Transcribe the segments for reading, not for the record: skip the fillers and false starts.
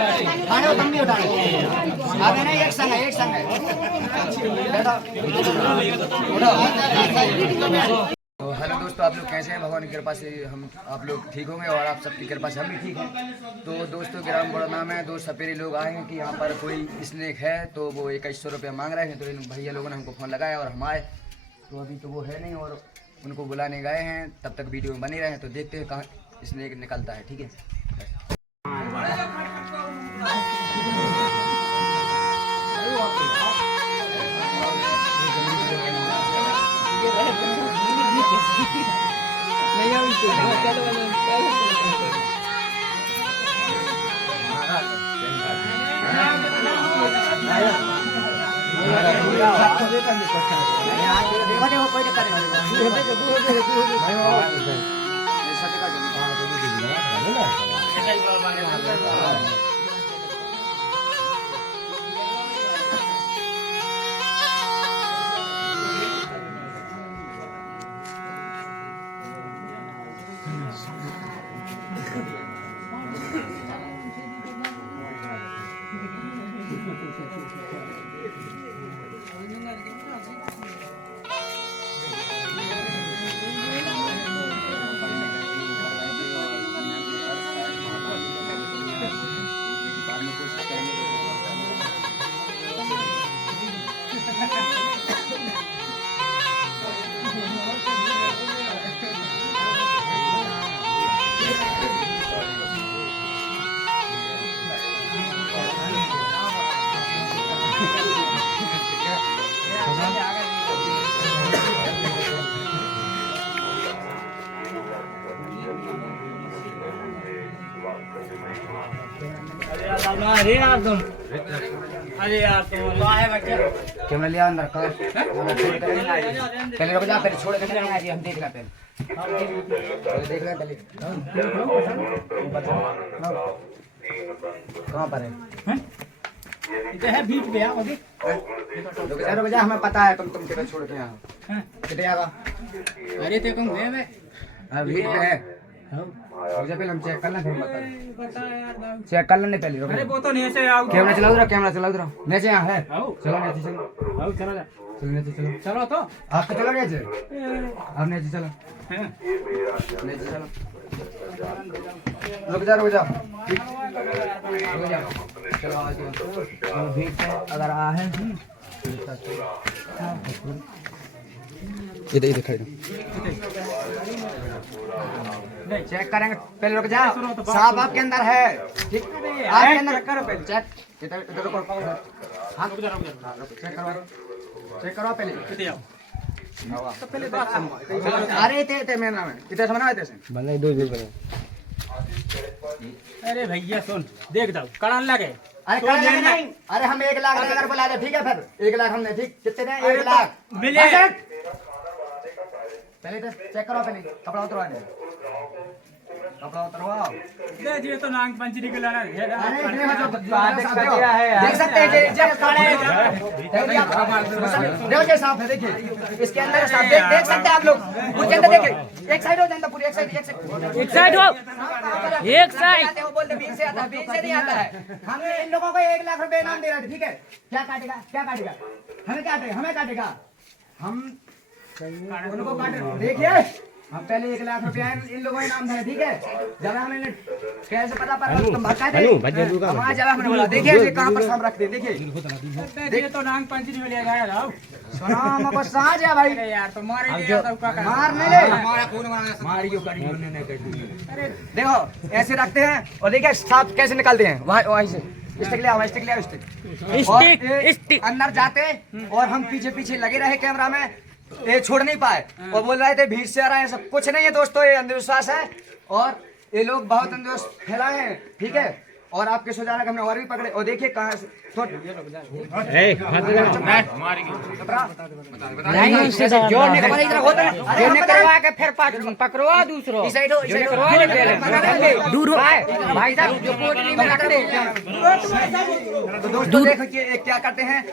तो हेलो दोस्तों, आप लोग कैसे हैं? भगवान की कृपा से हम आप लोग ठीक होंगे और आप सबकी कृपा से हम भी ठीक हैं। तो दोस्तों, ग्राम बड़ा नाम है। दो सपेरे लोग आए हैं कि यहाँ पर कोई स्नेक है, तो वो 2100 रुपया मांग रहे हैं। तो इन भैया लोगों ने हमको फ़ोन लगाया और हम आए। तो अभी तो वो है नहीं और उनको बुलाने गए हैं। तब तक वीडियो में बने रहे हैं। तो देखते हैं कहाँ स्नेक निकलता है। ठीक है। अरे यार तुम कैमरा लिया अंदर कर। पहले रुक जा, पहले छोड़ देना है। हम देख लेते हैं, देख लेते हैं। कहाँ पर है? है बीच में अभी। रुक जा, हमें पता है तुम किधर छोड़ के यहाँ किधर आएगा। अरे ते कौन गए बे? भीड़ पे है। पहले हम चेक कर लें, फिर बता चेक कर लेने पहले। अरे वो तो नीचे आओ। कैमरा चलाओ जरा, कैमरा चलाओ जरा। नीचे यहाँ है। चलो नीचे चलो। आओ चलो जा। चलो नीचे चलो। चलो तो आप तो चलो नीचे। आप नीचे चलो। नीचे चलो। रुक जा, रुक जा। रुक जा। चलो आ जाओ। भीड़ पे अगर आ है इधर इधर खड़े चेक करेंगे। पहले रुक जा। सांप आपके अंदर है। ठीक, आपके अंदर करो पहले चेक। इधर इधर रुको। हां रुक जा, रुक जा। चेक करो, चेक करो पहले। कितने आओ तो पहले बात अरे ते मेरा नाम है इधर समझ आए थे बंदा दो बने। अरे भैया सुन, देख जाओ कड़ान लगे। अरे कड़ान लगे नहीं। अरे हम 1 लाख देकर बुला दे। ठीक है, फिर 1 लाख हमने। ठीक, कितने दें? 1 लाख मिले। पहले तो चेक करो, पहले कपड़ा उतरवाने। कपड़ा उतरवाओ। ये तो नांग पंचरी के लाना है। देख सकते हैं जे सारे देखो जे साफ है। देखिए इसके अंदर साफ देख सकते हैं आप लोग। उसके अंदर देखिए, एक साइड हो जाता पूरी। एक साइड हो। एक साइड वो बोलते बीच से आता है, बीच से नहीं आता है। हमें इन लोगों को 1 लाख रुपए इनाम दे रहे थे। ठीक है, क्या काटेगा? क्या काटेगा? हमें काटेगा। हम उनको काटे। देखिए हम पहले 1 लाख रुपया इन लोगों को इनाम दे। ठीक है, जब हमें कैसे पता पड़ा तुम भटका दे। हमारा जब हमने बोला देखिए ये कहां पर सांप रखते हैं। देखिए देखिए तो नांग पंचरी में ले गया जाओ। सुनो हमको साज है भाई। अरे यार तो मार ही दिया तो का मार नहीं ले। हमारा खून मारियो करी उन्होंने कर दी। अरे देखो ऐसे रखते हैं और देखिए सांप कैसे निकलते हैं। वहीं से स्टिक ले आओ, स्टिक ले आओ। स्टिक अंदर जाते और हम पीछे पीछे लगे रहे कैमरा में। ये छोड़ नहीं पाए और बोल रहे थे भीड़ से आ रहे हैं। सब कुछ नहीं है दोस्तों, ये अंधविश्वास है और ये लोग बहुत अंधविश्वास फैलाए हैं। ठीक है, और आपके सुझाव हमने और भी पकड़े। और देखिए कहाँ से करवा के फिर पकड़वा दूसरो दूर भाई साहब जो पोटली में रख दे। तो दोस्तों देखिए क्या करते हैं,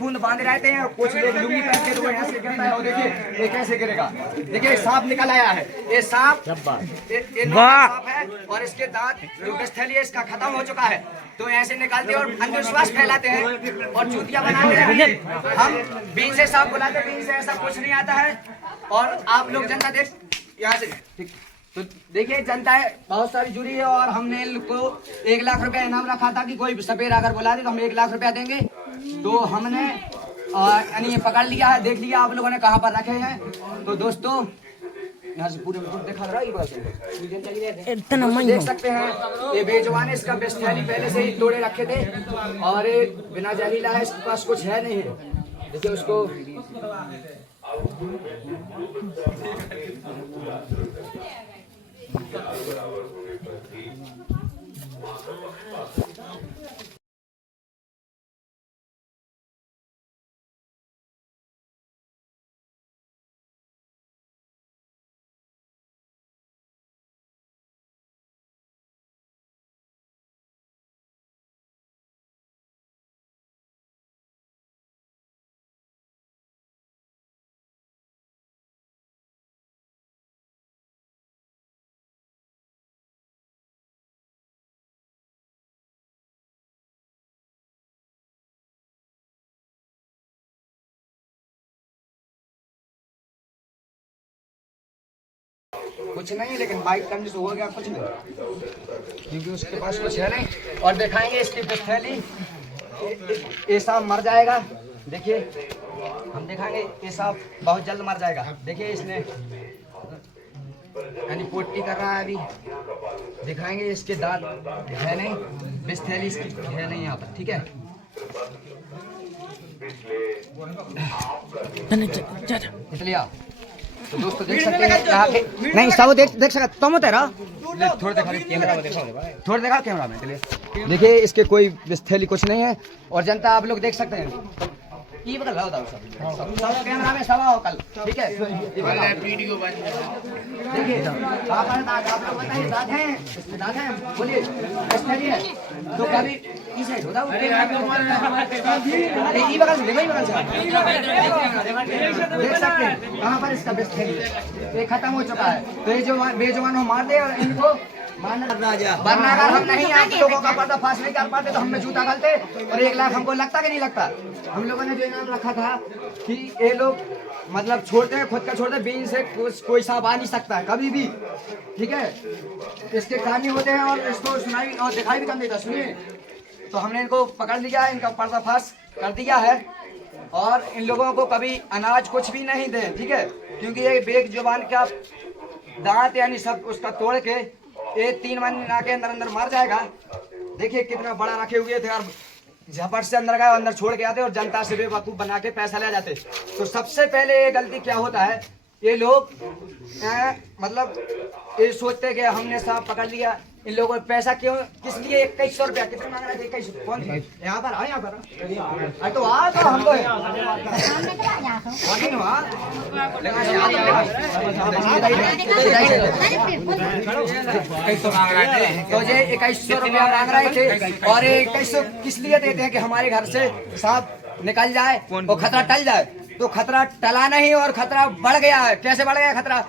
खून बांध रहते हैं और कुछ लोग लुंगी पहन के तो यहाँ से गिरता है। और देखिए ये कैसे गिरेगा। देखिए सांप निकल आया है। ये सांप है और इसके दांत जो स्थली है इसका खत्म खत्म हो चुका है। तो ऐसे निकालते और अंधविश्वास फैलाते हैं और चूतिया बनाते हैं। हम बीच से सांप बुलाते, बीच से ऐसा कुछ नहीं आता है। और आप लोग जनता देख यहाँ से ठीक। तो देखिए जनता है बहुत सारी जुड़ी है और हमने इनको 1 लाख रुपया इनाम रखा था कि कोई सपेरा अगर बुला दे तो हम 1 लाख रुपया देंगे। तो हमने यानी पकड़ लिया है, देख लिया आप लोगों ने कहाँ पर रखे हैं। तो दोस्तों यहाँ से पूरे देखा रहा है, इतना देख सकते हैं ये बेजुबान है। इसका बेस्टैली पहले से ही तोड़े रखे थे और ये बिना जहरीला है, इसके पास कुछ है नहीं है। देखिए उसको कुछ नहीं, लेकिन बाइक करने से हो गया कुछ नहीं, क्योंकि उसके पास कुछ है नहीं। और दिखाएंगे इसकी थैली, ये सांप मर जाएगा। देखिए हम दिखाएंगे ये सांप बहुत जल्द मर जाएगा। देखिए इसने यानी पोटी कर रहा है अभी। दिखाएंगे इसके दांत है नहीं, बिस्थैली इसकी है नहीं यहाँ पर, ठीक है। इसलिए तो दोस्तों देख सकते हैं नहीं सब देख सकते तुम तेरा थोड़ा देखा कैमरा में, थोड़ा देखा कैमरा में। चलिए देखिए इसके कोई थैली कुछ नहीं है। और जनता आप लोग देख सकते हैं ये बगल रहा होता सब कैमरा में सब आओ कल, ठीक है। वीडियो देखिए आप लोग बताइए दाद है बोलिए है तो कभी इसे होता ये बगल से बगल से देख सकते हैं कहाँ पर इसका बेस्ट ये खत्म हो चुका है। तो ये जो बेजुबान हो मार दे और इनको वरना अगर हम नहीं आप लोगों का पर्दाफाश नहीं कर पाते तो हम में जूता डालते। और 1 लाख हमको लगता कि नहीं लगता। हम लोगों ने जो इनाम रखा था कि ये लोग मतलब छोड़ते हैं, खुद का छोड़ते हैं, बीच से कोई सांप आ नहीं सकता है कभी भी, ठीक है। इसके कानी होते हैं और इसको सुनाई और दिखाई भी कर देता। सुनिए तो हमने इनको पकड़ लिया है, इनका पर्दाफाश कर दिया है और इन लोगों को कभी अनाज कुछ भी नहीं दें, ठीक है। क्योंकि ये बेजुबान का दांत यानी सब उसका तोड़ के ये 3 महीना के अंदर मर जाएगा। देखिए कितना बड़ा रखे हुए थे और झपट से अंदर गए, अंदर छोड़ के आते और जनता से बेवकूफ बना के पैसा ले जाते। तो सबसे पहले ये गलती क्या होता है, ये लोग मतलब ये सोचते कि हमने सांप पकड़ लिया, इन लोगों को पैसा क्यों किस लिए 2100 रुपया कितने मांग रहे थे? 2100 कौन यहाँ पर? यहाँ पर तो आ तो हम तो ये 2100 रुपया मांग रहे थे। और 2100 किस लिए देते हैं कि हमारे घर से सांप निकल जाए और खतरा टल जाए। तो खतरा टला नहीं और खतरा बढ़ गया है। कैसे बढ़ गया खतरा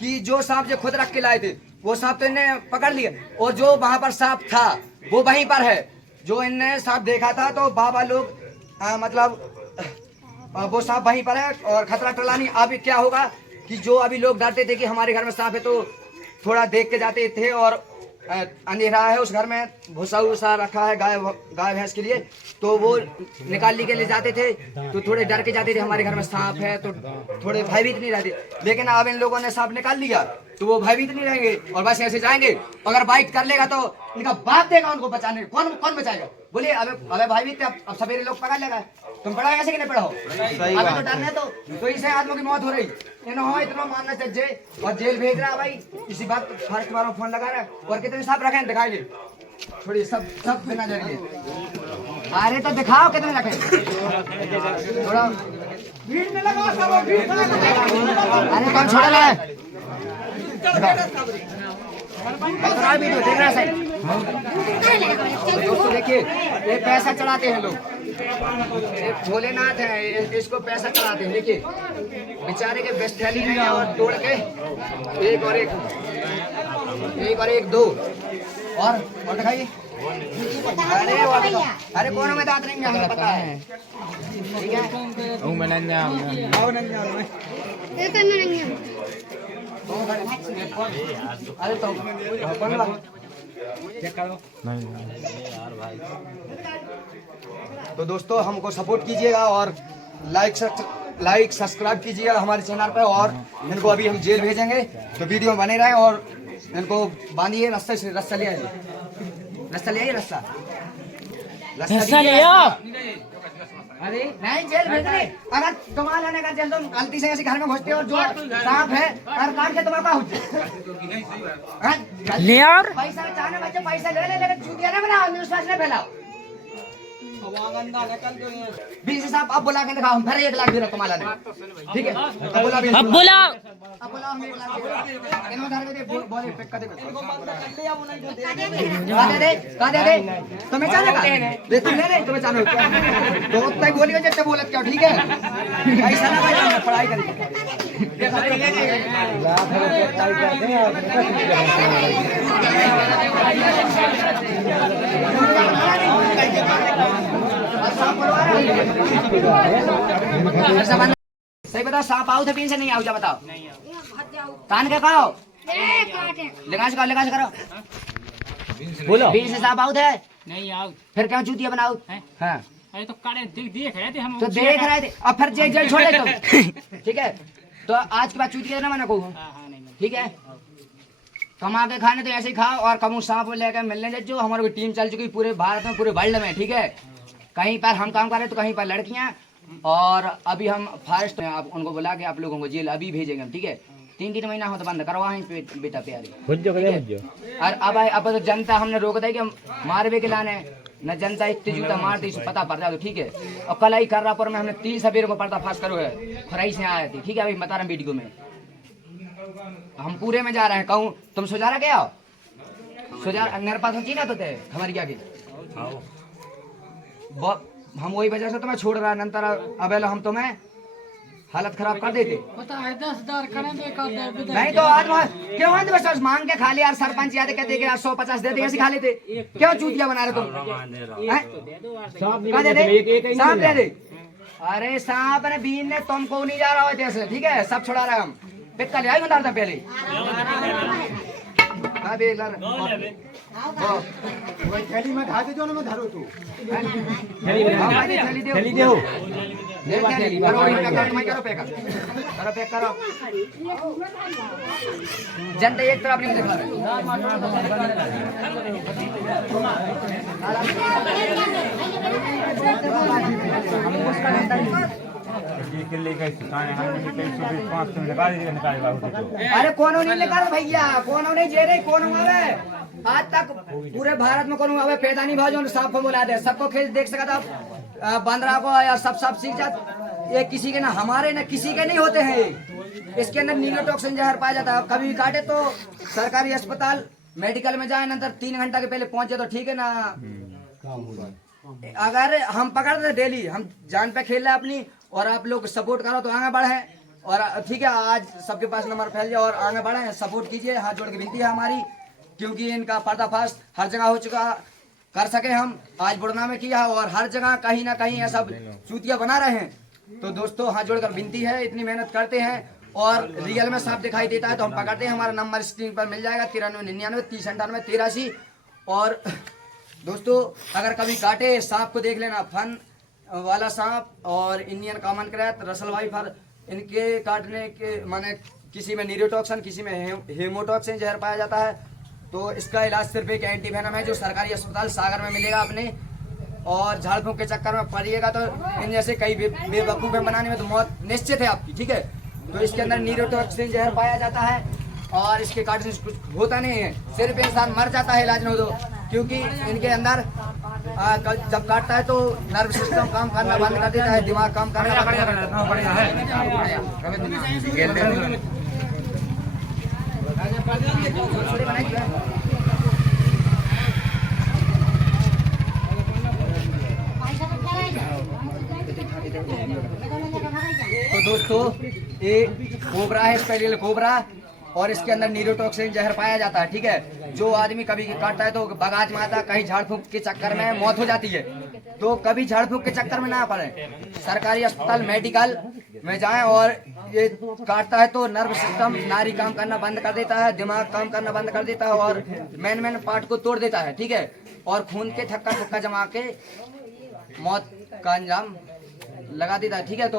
कि जो सांप जो खुद रख के लाए थे वो सांप तो इन्हें पकड़ लिया और जो वहां पर सांप था वो वहीं पर है। जो इनने सांप देखा था तो बाबा लोग मतलब वो सांप वहीं पर है और खतरा टला नहीं। अब क्या होगा कि जो अभी लोग डरते थे कि हमारे घर में सांप है तो थोड़ा देख के जाते थे और अंधेरा है उस घर में भूसा वूसा रखा है गाय भैंस के लिए तो वो निकाल के ले जाते थे तो थोड़े डर के जाते थे हमारे घर में सांप है तो थोड़े भयभीत नहीं रहते। लेकिन अब इन लोगों ने सांप निकाल लिया तो वो भयभीत नहीं रहेंगे और बस ऐसे जाएंगे। अगर बाइट कर लेगा तो इनका बाप देगा उनको बचाने। कौन बचाएगा बोलिए? अबे भयभीत अब सवेरे लोग पकड़ लेगा। तुम पढ़ा कैसे कि नहीं पढ़ो? अभी तो डरने तो इसे आदमियों की मौत हो रही इतना मानना चाहिए और जेल भेज रहा है भाई। इसी बात फर्स्ट बार फोन लगा रहा है। और कितने सांप रखे हैं दिखाइए थोड़ी सब बिना जरिए। अरे तो दिखाओ कितने रखे थोड़ा भीड़ में लगाओ सब भीड़ में लगाओ। अरे कौन छोड़ा ला है देख रहा है दोस्तों। देखिए ये पैसा चढ़ाते हैं लोग, भोलेनाथ है इसको पैसा चढ़ाते हैं। देखिए बेचारे के बेस्टैली नहीं है और तोड़ के एक और एक दो और दिखाइए अरे अरे कोनों में दांत नहीं है, हमें पता है, ठीक है। अरे तो तो दोस्तों हमको सपोर्ट कीजिएगा और लाइक सब्सक्राइब कीजिएगा हमारे चैनल पर। और इनको अभी हम जेल भेजेंगे तो वीडियो में बने रहें और इनको बांधिए रस्से से, रस्सा ले आइए, रस्सा ले आइए, रस्सा ले आओ। अरे नहीं जेल भेज रहे। अगर तुम्हारा लाने का जेल तुम गलती से ऐसे घर में घुसते हो और जो सांप है और काट के तुम्हारा हो ले और पैसा चाहने बच्चे पैसा ले ले, लेकिन चूतिया ना बनाओ, न्यूज़ ना फैलाओ। बीस साहब अब बुला के दिखाओ, हम फिर 1 लाख दे रहे तुम्हारा ने, ठीक है। अब बुला हम 1 लाख इन्होंने घर में दे बोले पैक कर दे तुम्हें चाहे का दे, तुम ले तुम्हें चाहे तो उतना ही बोलियो जब बोलत क्या, ठीक है। ऐसा ना भाई पढ़ाई सही बताओ, सांप आओ थे पीन से नहीं आओ, जा बताओ कान के खाओ लगाश करो बोलो, पीन से सांप आओ थे नहीं आओ, फिर क्या चूतिया बनाओ। हाँ अरे तो काले देख रहे थे हम, तो देख रहे थे और फिर जेल छोड़े तुम, ठीक है। तो आज के बाद चूतिया ना मना कहूँ, ठीक है। कमा के खाने तो ऐसे ही खाओ और कमू सांप लेकर मिलने जाए। जो हमारी टीम चल चुकी पूरे भारत में, पूरे वर्ल्ड में, ठीक है। कहीं पर हम काम कर रहे तो कहीं पर लड़कियां, और अभी हम फॉरेस्ट में आप उनको बुला के आप लोगों को जेल अभी भेजेंगे हम, ठीक है। 3 महीना हो तो बंद करवाएं बेटा प्यारे। और अब तो जनता हमने रोक दी कि हम मारवे के लाने न, जनता इतनी जूता मारती पता पड़ जाए, ठीक है। और कल ही कर रहा पर में हमने 3 सवेरे को पर्दाफाश करो है, खराई से आए थे, ठीक है। अभी बता रहे हैं वीडियो में हम पूरे में जा रहे हैं। कहूँ तुम सुजारा क्या हो, सुजारा मेरे पास चीना तो थे हमारी क्या की, हम वही वजह से तुम्हें छोड़ रहा है। नंतर अबेल हम तुम्हें हालत खराब कर देते, नहीं तो आज क्यों अंधविश्वास मांग के खा लिया यार। सरपंच याद कहते 150 दे दे, ऐसे खा लेते, क्यों चूतिया बना रहे तुम। सांप दे दे, अरे सांप ने बीन ने तुमको नहीं जा रहा हो जैसे, ठीक है। सब छुड़ा रहे हम, पिक्का ले आई बता था पहले थैली में खा दे जो ना मैं धरो तू थैली दे हो करो पैक करो। जनता एक तरफ नहीं दिखा अरे कौन नहीं निकाल भैया, कौन नहीं जे रहे, कौन आवे आज तक पूरे भारत में कौन आवे पैदा नहीं भाजो सांप को बुला दे, सबको खेल देख सका था। बंदरा को या सब सीख जात, ये किसी के ना हमारे ना किसी के नहीं होते हैं। इसके अंदर न्यूरोटॉक्सिन जहर पाया जाता है, कभी भी काटे तो सरकारी अस्पताल मेडिकल में जाए, नंतर 3 घंटा के पहले पहुंचे तो ठीक है ना। अगर हम पकड़ते डेली, हम जान पे खेल रहे अपनी, और आप लोग सपोर्ट करो तो आगे बढ़े, और ठीक है आज सबके पास नंबर फैल जाए और आगे बढ़े, सपोर्ट कीजिए, हाथ जोड़ के विनती है हमारी, क्योंकि इनका पर्दाफाश हर जगह हो चुका, कर सके हम आज बुढ़ना में किया और हर जगह कहीं ना कहीं ये सब चूतिया बना रहे हैं। तो दोस्तों हाथ जोड़कर विनती है, इतनी मेहनत करते हैं और रियल में सांप दिखाई देता है तो हम पकड़ते हैं। हमारा नंबर स्क्रीन पर मिल जाएगा 9399 3098 83। और दोस्तों अगर कभी काटे सांप को देख लेना, फन वाला सांप और Indian common krait Russell wiper, इनके काटने के माने किसी में न्यूरोटॉक्सिन किसी में हेमोटॉक्सिन जहर पाया जाता है। तो इसका इलाज सिर्फ एक एंटीवेनम है जो सरकारी अस्पताल सागर में मिलेगा अपने, और झाड़ फूंक के चक्कर में पड़िएगा तो इन जैसे कई बेवकूफ़ बनाने में तो मौत निश्चित है आपकी, ठीक है। तो इसके अंदर न्यूरोटॉक्सिन जहर पाया जाता है और इसके काटने से कुछ होता नहीं है, सिर्फ इंसान मर जाता है इलाज न हो तो, क्योंकि इनके अंदर जब काटता है तो नर्व सिस्टम काम करना बंद कर देता है, दिमाग काम करना बंद कर देता है। तो दोस्तों ये कोबरा है, स्पेलियल कोबरा, और इसके अंदर न्यूरोटॉक्सिन जहर पाया जाता है, ठीक है। जो आदमी कभी काटता है तो बगाज माता कहीं झाड़ फूक के चक्कर में मौत हो जाती है, तो कभी झाड़ फूक के चक्कर में ना पड़े, सरकारी अस्पताल मेडिकल में जाएं। और ये काटता है तो नर्व सिस्टम नाड़ी काम करना बंद कर देता है, दिमाग काम करना बंद कर देता है और मेन पार्ट को तोड़ देता है, ठीक है। और खून के थक्का थक्का जमा के मौत का अंजाम लगा देता है, ठीक है। तो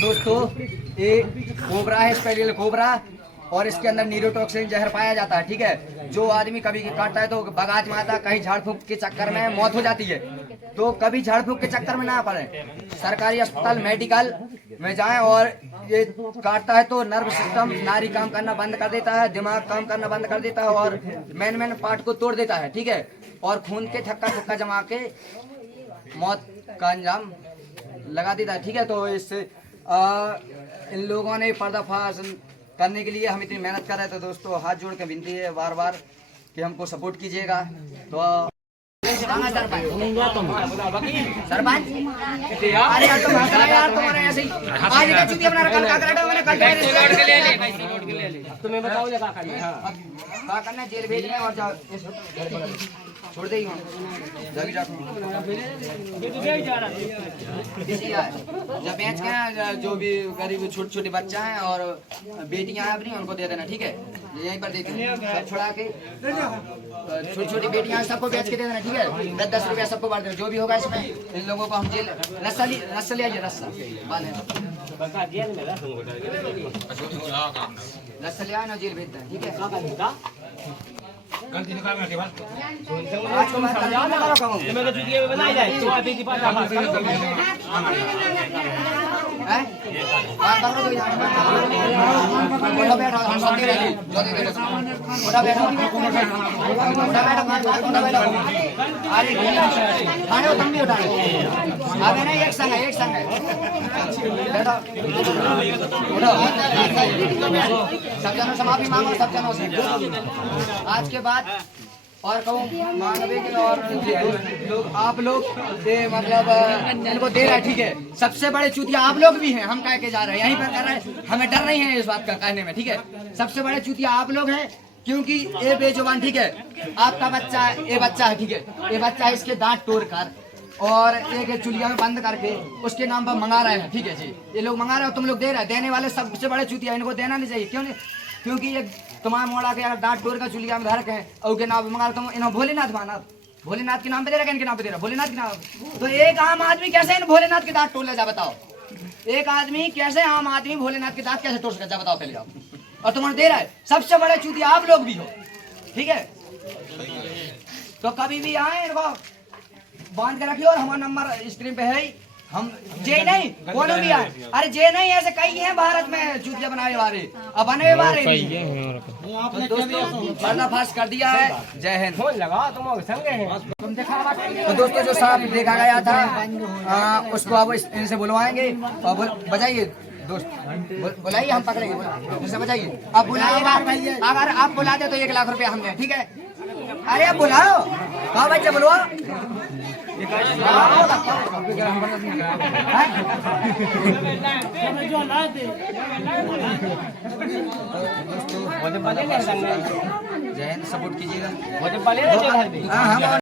दोस्तों ये कोबरा है, स्पेलियल कोबरा, और इसके अंदर न्यूरोटॉक्सिन जहर पाया जाता है, ठीक है। जो आदमी कभी काटता है तो बगाज माता कहीं झाड़ फूक के चक्कर में मौत हो जाती है, तो कभी झाड़ फूक के चक्कर में ना पड़े, सरकारी अस्पताल मेडिकल में जाएं। और ये काटता है तो नर्व सिस्टम नाड़ी काम करना बंद कर देता है, दिमाग काम करना बंद कर देता है और मेन पार्ट को तोड़ देता है, ठीक है। और खून के थक्का थक्का जमा के मौत का अंजाम लगा देता है, ठीक है। तो इस इन लोगों ने पर्दाफाश करने के लिए हम इतनी मेहनत कर रहे थे। दोस्तों हाथ जोड़ के विनती है बार बार कि हमको सपोर्ट कीजिएगा। तो सरपंच अरे यार तुम्हारे ऐसे ही आज का चुतिया बना रखा, कल का मैंने कल तुम्हें बताओ क्या करना है, जेल भेजना है और जाओ छोड़ दे जब बेच के जो भी गरीब छोटे छोटे बच्चा हैं और बेटियां हैं अपनी उनको दे देना, ठीक है। यहीं पर देते हैं सब छुड़ा के, छोटी छोटी बेटियां सबको बेच के दे देना, ठीक है। 10-10 रुपया सबको बांट देना, जो भी होगा इसमें इन लोगों को हम जेल रस्सा ले आइए, रस्सा ले आए ना जेल भेजते हैं, ठीक है। एक संग है सब जनों से माफी मांगो, सब जनों से आज के बाद और कहूँ मांगवे के और लोग आप लोग ये मतलब इनको दे रहे हैं, ठीक है। सबसे बड़े चूतिया आप लोग भी हैं, हम कह के जा रहे हैं, यहीं पर कर रहे हैं, हमें डर नहीं है इस बात का कहने में, ठीक है। सबसे बड़े चूतिया आप लोग हैं, क्योंकि ये बेजुबान, ठीक है। आपका बच्चा ये बच्चा है, ठीक है, ये बच्चा है, इसके दांत तोड़ कर और एक चुलिया में बंद करके उसके नाम पर मंगा रहे हैं, ठीक है जी। ये लोग मंगा रहे हो, तुम लोग दे रहे हैं, देने वाले सबसे बड़े चूतिया, इनको देना नहीं चाहिए। क्यों नहीं? क्योंकि ये तुम्हारा मोड़ा के दांत तोड़ का चुलिया में धर के और के नाम मंगा तुम इन्हों भोलेनाथ माना, भोलेनाथ के नाम पे दे रहा है, इनके नाम पे दे रहा भोलेनाथ के नाम। तो एक आम आदमी कैसे इन भोलेनाथ के दांत तोड़ ले जा, बताओ। एक आदमी कैसे, आम आदमी भोलेनाथ के दांत कैसे तोड़ सकता, बताओ पहले आप। और तुम्हारा दे रहा है, सबसे बड़े चूतिया आप लोग भी हो, ठीक है। तो कभी भी आए इनको बांध के रखिए। और हमारा नंबर स्क्रीन पे है, हम जे नहीं कौन भी आए, अरे जे नहीं ऐसे कई हैं भारत में चूतिया बनाने वाले, अब बने वाले तो दोस्तों पर्दाफाश कर दिया है। जय हिंद। तो दोस्तों जो सांप देखा गया था उसको अब इनसे बुलवाएंगे और बजाइए दोस्त, बुलाइए, हम पकड़ेंगे, इनसे बजाइए। अब बुलाइए, अगर आप बुला दे तो 1 लाख रुपया हमने, ठीक है। अरे अब बुलाओ, कहाँ बच्चे बुलवा जय हिंद, सपोर्ट कीजिएगा।